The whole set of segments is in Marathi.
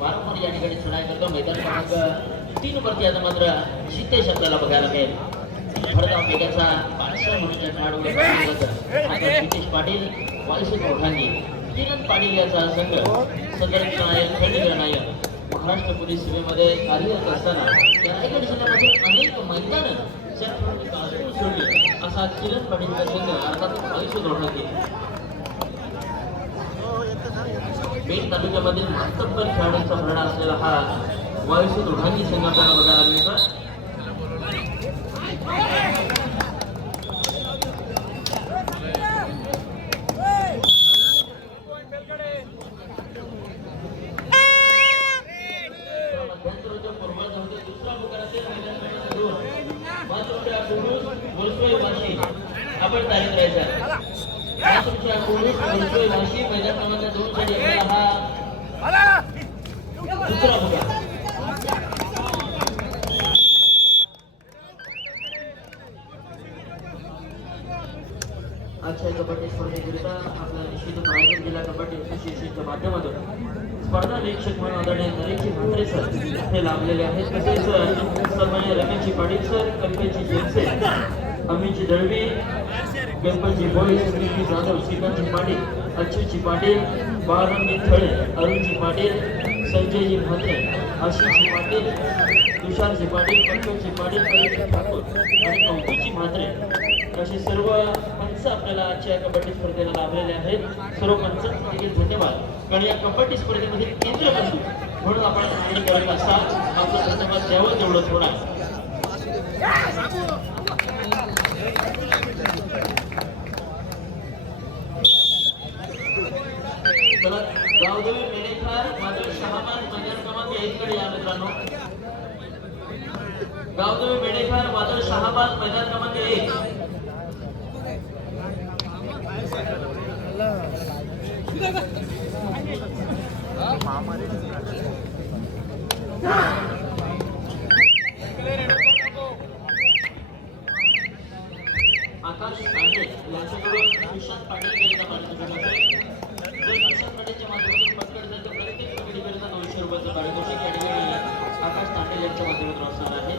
वारंवार या ठिकाणी चढाई करतो. मैदान क्रमांक 3 वरती आता मात्र सिद्धेश आपल्याला बघायला मिळेल. भरधाव वेगाचा बादशाह म्हणून नावाने सिद्धेश पाटील वायसू मोठांनी किरण पाटील याचा संघ सदरचा नायक खंडीकर नायक महाराष्ट्र पोलीस सेवेमध्ये कार्यरत असताना या रायगड जिल्ह्यामध्ये अनेक मैदान सोडली असा किरण पाटीलचा संघ अर्थात वायसू मोठांनी पेठ तालुक्यामधील मातब्बर खेळाडूंचा भरणा असलेला हा वायसू दोघांनी संघ आपल्याला बघायला मिळतो. आपण तारीख राहायचा मैदान क्रमांक 2 साठी हा दुसरा मुद्दा. आजच्या कबड्डी स्पर्धेकरिता आपल्या निश्चित रायगड जिल्हा कबड्डी असोसिएशनच्या माध्यमातून स्पर्धा निरीक्षक म्हणून आदरणीय नरेशजी म्हात्रे सर हे लाभलेले आहेत. तसेच सन्माननीय रमेशजी पाटील सर, कल्पेशजी जेमसे, अमितजी दळवी, गणपतजी भोई, सुनीलजी जाधव, श्रीकांतजी पाटील, अच्युतजी पाटील, बाळरामजी थळे, अरुणजी पाटील, संजयजी म्हात्रे, आशिषजी पाटील, तुषारजी पाटील, पंकजजी पाटील, परीक्षित ठाकूर आणि अंकुशजी म्हात्रे असे सर्व पंच आपल्याला आजच्या कबड्डी स्पर्धेला लाभलेले आहेत. सर्व पंचांचे देखील धन्यवाद. कारण या कबड्डी स्पर्धेमध्ये केंद्र बसू म्हणून आपण मागणी करत असता आपलं धन्यवाद द्यावं तेवढं थोडा. गावदेवी मेडेखार माधव शहाबाद मैदान क्रमांक 1 कडे या मित्रांनो. गावदेवी मेडेखार माधव शहाबाद मैदान क्रमांक 1. आकाश कांडे यांच्याकडून सुशांत पाटील यांचा पारितोषिक असेल. सुशांत पाटीलच्या माध्यमातून पटकन जाते प्रत्येक कबड्डीकरिता 900 रुपयाचं पारितोषिक या ठिकाणी आकाश कांडे यांच्या माध्यमातून असणार आहे.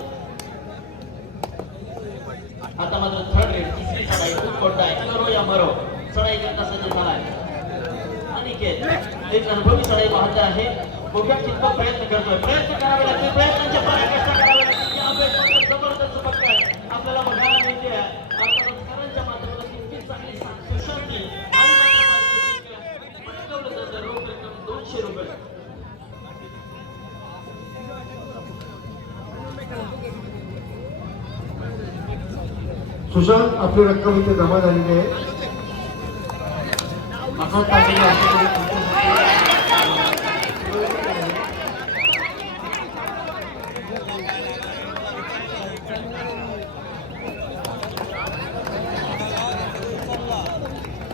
आता मात्र थर्ड रेड तिसरी चढाई खूप मोठा आहे. करो या मरो चढाई करता सज्ज झालाय आणि एक अनुभवी चढाई पाहत आहे. बघूया कितपत प्रयत्न करतोय. प्रयत्न करावे लागतील, प्रयत्नांच्या पाया कष्ट करावे लागतील. जबरदस्त पक्का आहे आपल्याला बघायला मिळते. आत्मसंस्कारांच्या माध्यमातून किती चांगली सुशांतनी आणि रोख रक्कम 200 रुपये. सुशांत आपली रक्कम इथे जमा झालेली आहे.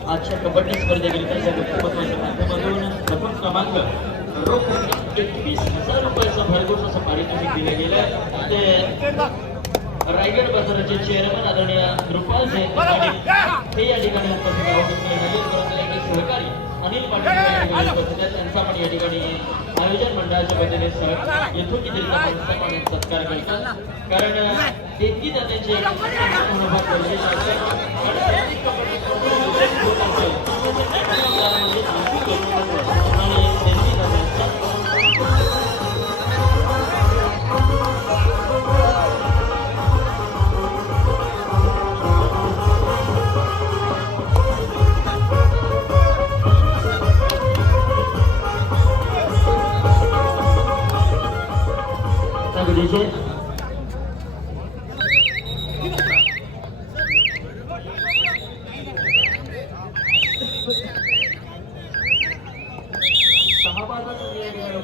आजच्या कबड्डी स्पर्धेकरिता माध्यमातून प्रथम क्रमांक रोख 21,000 रुपयाचं भरघोस असं पारितोषिक दिलं गेलं. ते रायगड बाजाराचे चेअरमन आदरणीय रुपाल जयंत पाटील हे या ठिकाणी उपस्थित आहेत. सहकारी अनिल पाटील त्यांचा पण या ठिकाणी आयोजन मंडळाच्या वतीने येथून सत्कार करतात. कारण देणगी दात्यांचे मनोभाव गरजेचे विजय. सहा बाजाचा निर्णय.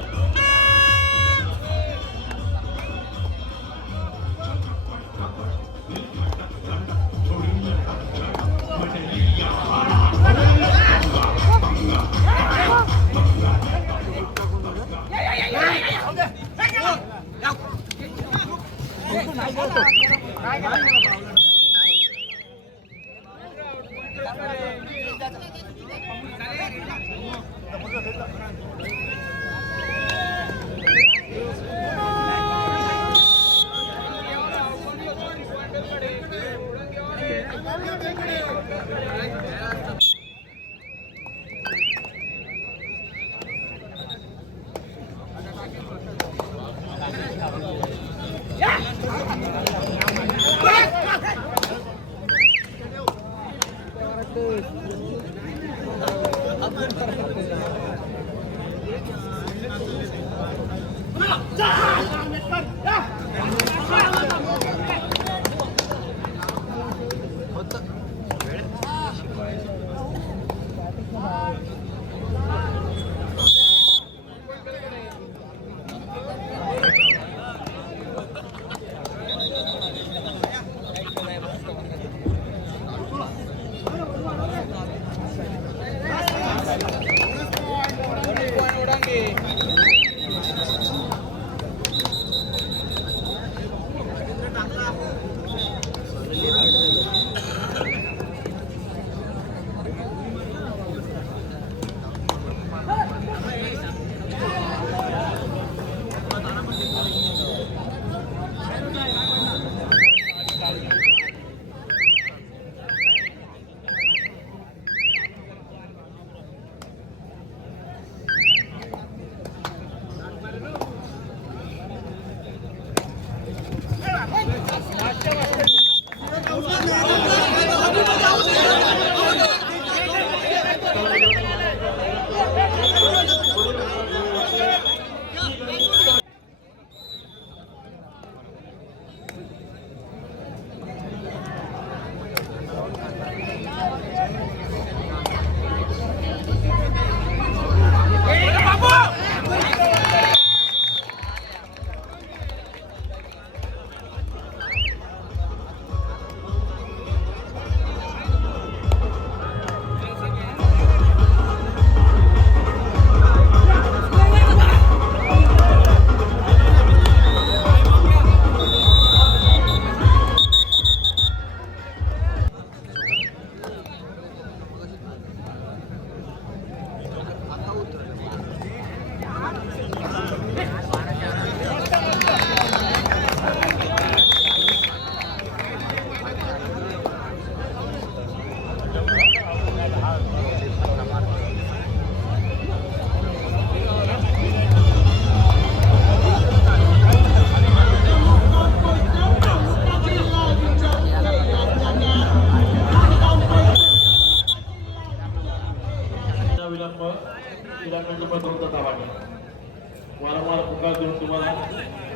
वारंवार पुकार देऊन तुम्हाला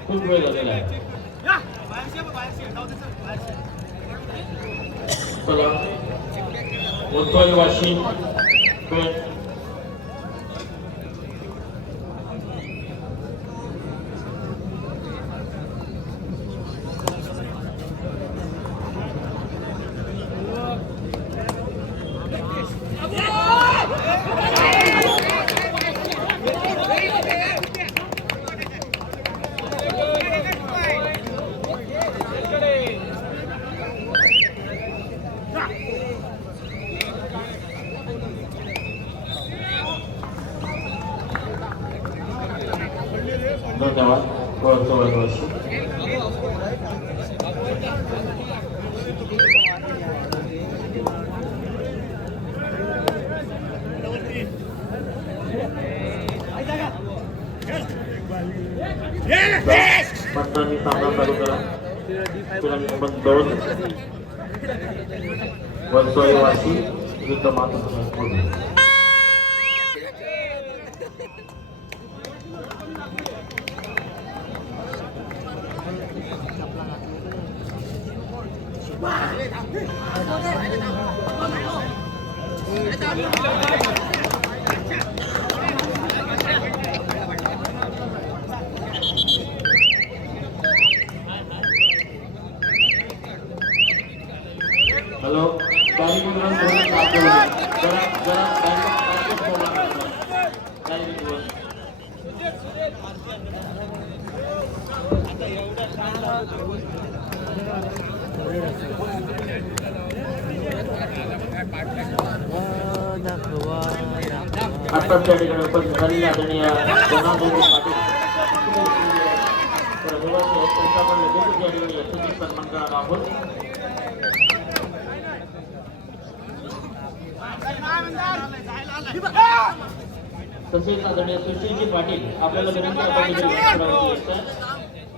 खूप वेळ झालेला आहे. चला मोतवाडी वाशी धन्यवाद. पंचांनी सामना चालू करा. नंबर 2 वरसोळी वाशी विरुद्ध मातृ. हॅलो काही मित्रांनो बोलून दाखवलं जरा जरा बँकेत बोला काही मित्रांनो आत्ताच त्या ठिकाणी उपस्थित झालेले आदरणीय जनार्दन पाटील तर रहिवासी आहेत त्यांचा आपण लगेचच या ठिकाणी यथोचित सन्मान करणार आहोत. तसेच आदरणीय सुशीलजी पाटील आपल्याला विनंती आहे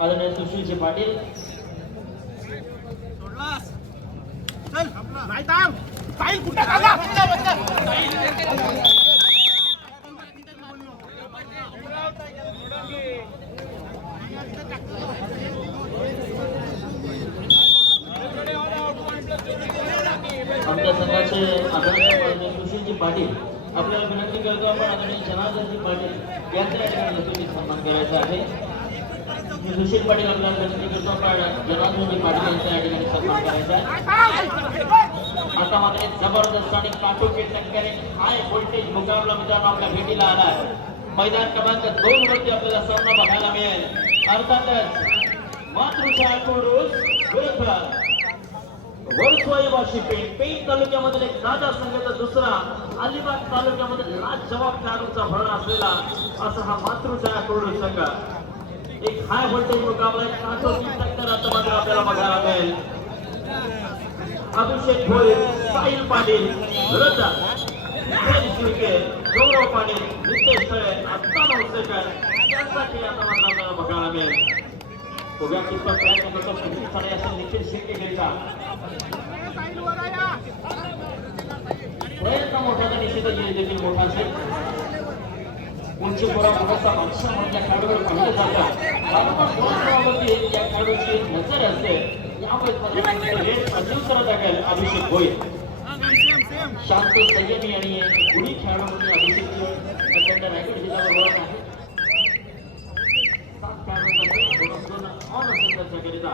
आदरणीय सुशीलजी पाटील आमच्या संघाचे आदरणीय सुशीलजी पाटील आपल्याला विनंती करतो आपण आदरणीय जनार्दनजी पाटील यांचा या ठिकाणी यथोचित सन्मान करायचा आहे. मी सुशील पाटील आपल्याला विनंती करतो आपण जनार्दनजी पाटील यांचा या ठिकाणी सन्मान करायचा आहे. आता मात्र एक जबरदस्त आणि काटोकी टक्कर हाय व्होल्टेज मुकाबला मित्रांनो आपल्या भेटीला आला आहे. मैदान क्रमांक 2 वरती आपल्याला सामना बघायला मिळेल. अर्थातच मातृशाळा कोडूस विरुद्ध वर्सवाई पेण तालुक्यामधील एक दादा संघाचा दुसरा अलिबाग तालुक्यामध्ये लाजवाब खेळाडूंचा भर असलेला असा हा मातृशाळा कोडूस संघ. एक हाय व्होल्टेज मुकाबला काटोकी टक्कर आता मात्र आपल्याला बघायला मिळेल. अभिषेक भोळे साहिल पाटील विरुद्ध गौरव पाटील नितेश खळे आत्ता नवसेकर त्यांचा खेळ आता मात्र आपल्याला बघायला मिळेल. उभ्या कितपत प्रयत्न करतो किती सारे असेल निखिल शेट्टी खेळचा प्रयत्न मोठा तर निश्चितच देखील मोठा असेल. उंची पुरा मोठा मागच्या म्हणजे खेळाडूवर पाहिलं जातं बाबावरती या खेळाडूची नजर असते. यामुळे प्रत्युत्तर टाकेल अभिषेक भोळे शांत संयमी आणि गुणी खेळाडू म्हणून अभिषेकची अत्यंत रायगड जिल्ह्यावर ओळख आहे. 7 खेळाडूंचा ऑन असेल त्याच्याकरिता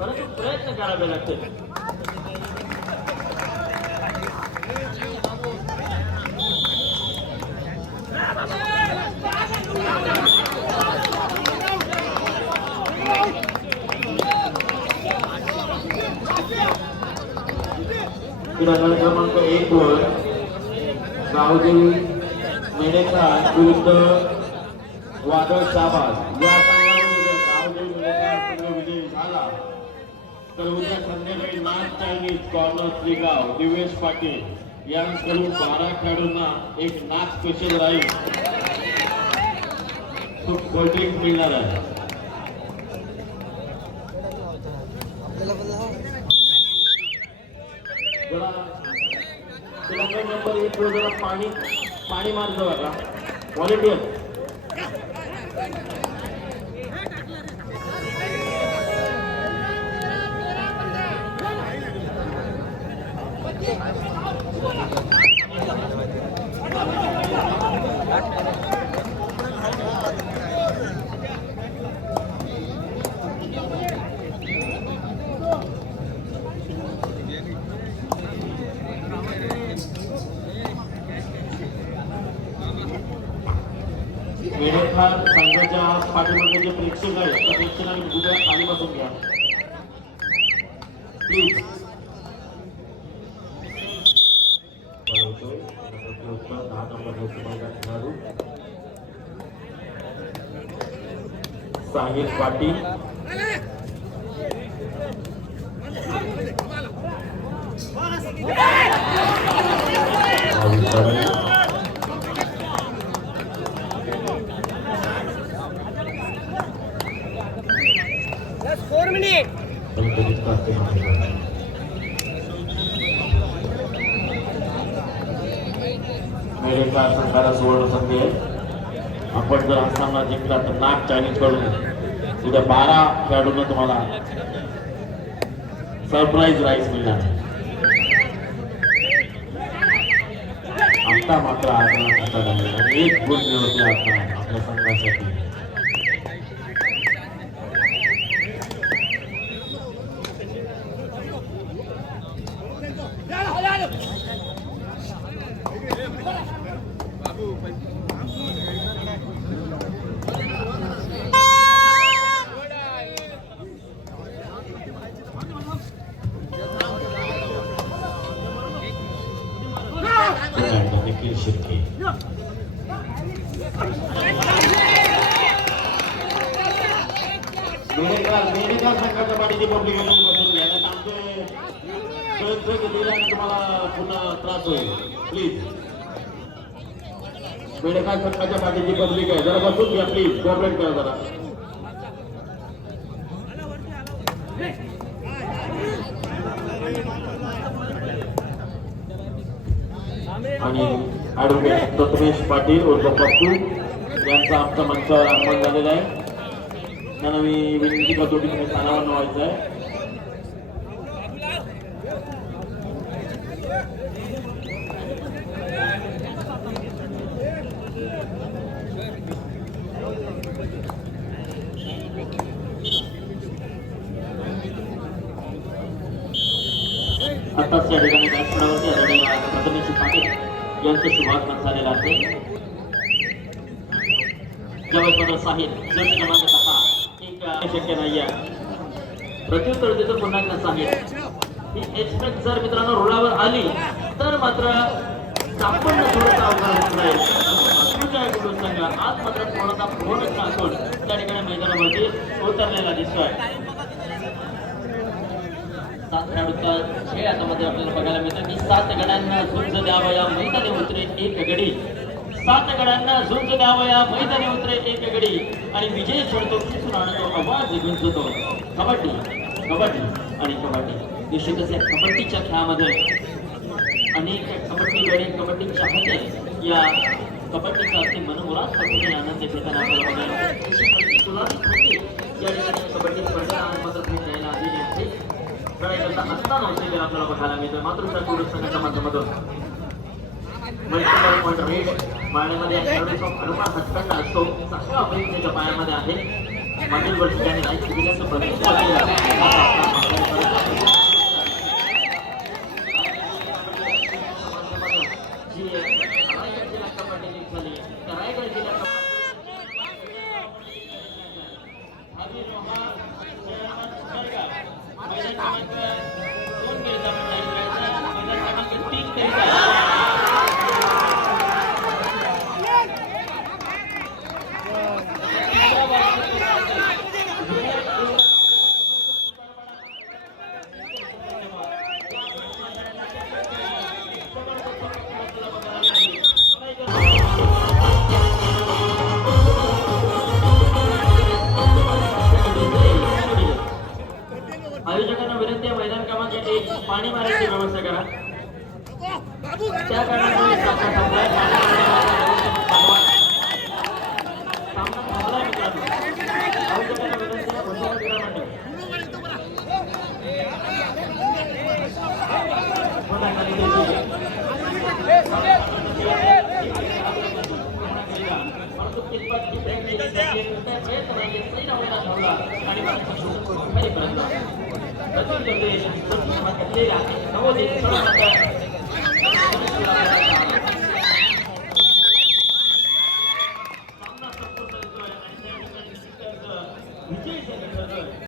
परंतु प्रयत्न करावे लागतील. क्रमांक 1 वर गावदेवी मेडेकर विरुद्ध वादळ शाबाज या संघामध्ये जर गावदेवी मेडेकर संघ विजयी झाला तर उद्या संध्याकाळी नाथ चायनीज कॉर्नर श्रीगाव दिवेश पाटील यांकडून 12 खेळाडूंना एक नाथ स्पेशल राहील कोल्ड ड्रिंक मिळणार आहे. नंबर 1 वर जरा पाणी मारतो बघा व्हॉलेंटियर मेडेखार संघाच्या पाठीमागे जे प्रेक्षक आहेत त्या प्रेक्षकांनी उद्या खाली बसून घ्या प्लीज. साहिल पाटील मेडेखार संघाला सुवर्ण संधी आहे. आपण जर हा सामना जिंकला तर नाथ चायनीज कडून उद्या 12 खेळाडूंना तुम्हाला सरप्राईज राईस मिळणार. आता मात्र आगमन हातात आले आणि 1 गुण मिळवते आता आपल्या संघासाठी. निखिल शिर्के मेडेकर संघाच्या पाठीची पब्लिक बसून घ्या नाही आमचे तुम्हाला पुन्हा त्रास होईल. प्लीज मेडेकर संघाच्या पाठीची पब्लिक आहे, जरा बसून घ्या प्लीज, कोऑपरेट करा जरा. आणि ॲडव्होकेट प्रथमेश पाटील उर्फ पप्पू यांचा आमच्या मंचावर आगमन झालेलं आहे. त्यांना मी विनंती करतो की तुम्ही स्थानावर व्हायचं आहे. आताच या ठिकाणी व्यासपीठावरती आदरणीय प्रथमेश पाटील यांचं शुभागमन झालेलं आहे. जवळ साहिल जर क्रमांक 6 एक शक्य नाही आहे. प्रत्युत्तर देतो पुन्हा एकदा साहिल ही एक्सप्रेस जर मित्रांनो रुळावर आली तर मात्र सापडणं थोडंसं अवघड होत राहील. संघ आज मात्र थोडासा फोन टाकून त्या ठिकाणी मैदानावरती उतरलेला दिसतोय. 7 खेळाडूंचा खेळ आता मध्ये आपल्याला बघायला मिळतो की 7 गड्यांना झुंज द्यावं या मैदानी उतरे एक गडी. 7 गड्यांना झुंज द्यावं या मैदानी उतरे एक गडी आणि विजय खेळतो खेचून आणतो आवाज गुंजतो. कबड्डी कबड्डी आणि कबड्डी. निश्चितच या कबड्डीच्या खेळामध्ये अनेक कबड्डी गडे कबड्डी चाहते या कबड्डीचा अगदी मनमुराद पद्धतीने आनंद घेताना आपल्याला बघायला या ठिकाणी कबड्डी स्पर्धा मात्र भेट द्यायला आलेली आहे. आत्ता नव्हते आपल्याला बघायला मिळतं. मातृशा क्रीडा संघाच्या माध्यमातून पॉईंट रेड पाण्यामध्ये हनुमान हत्तंड असतो. 7व्या अभिनेत्याच्या पायामध्ये आहे. मागील वर्षी त्यांनी रायची दिल्याचं प्रतिष्ठा जी रायगड जिल्हा कबड्डी लीग झाली त्या रायगड जिल्हा आयोजकांना विनंती आहे मैदान क्रमांक 1 पाणी मारायची व्यवस्था करा. त्या कारणामुळे सामना थांबलाय. सामना थांबलाय मित्रांनो. आयोजकांना विनंती आहे घोषणा करा म्हणजे पुन्हा खाली द्यायची. परंतु कितपत ब्रेक घेण्यासाठी प्रयत्न राहिले सही धावला धावला आणि खाली परतला. प्रथम निर्देश नवोदित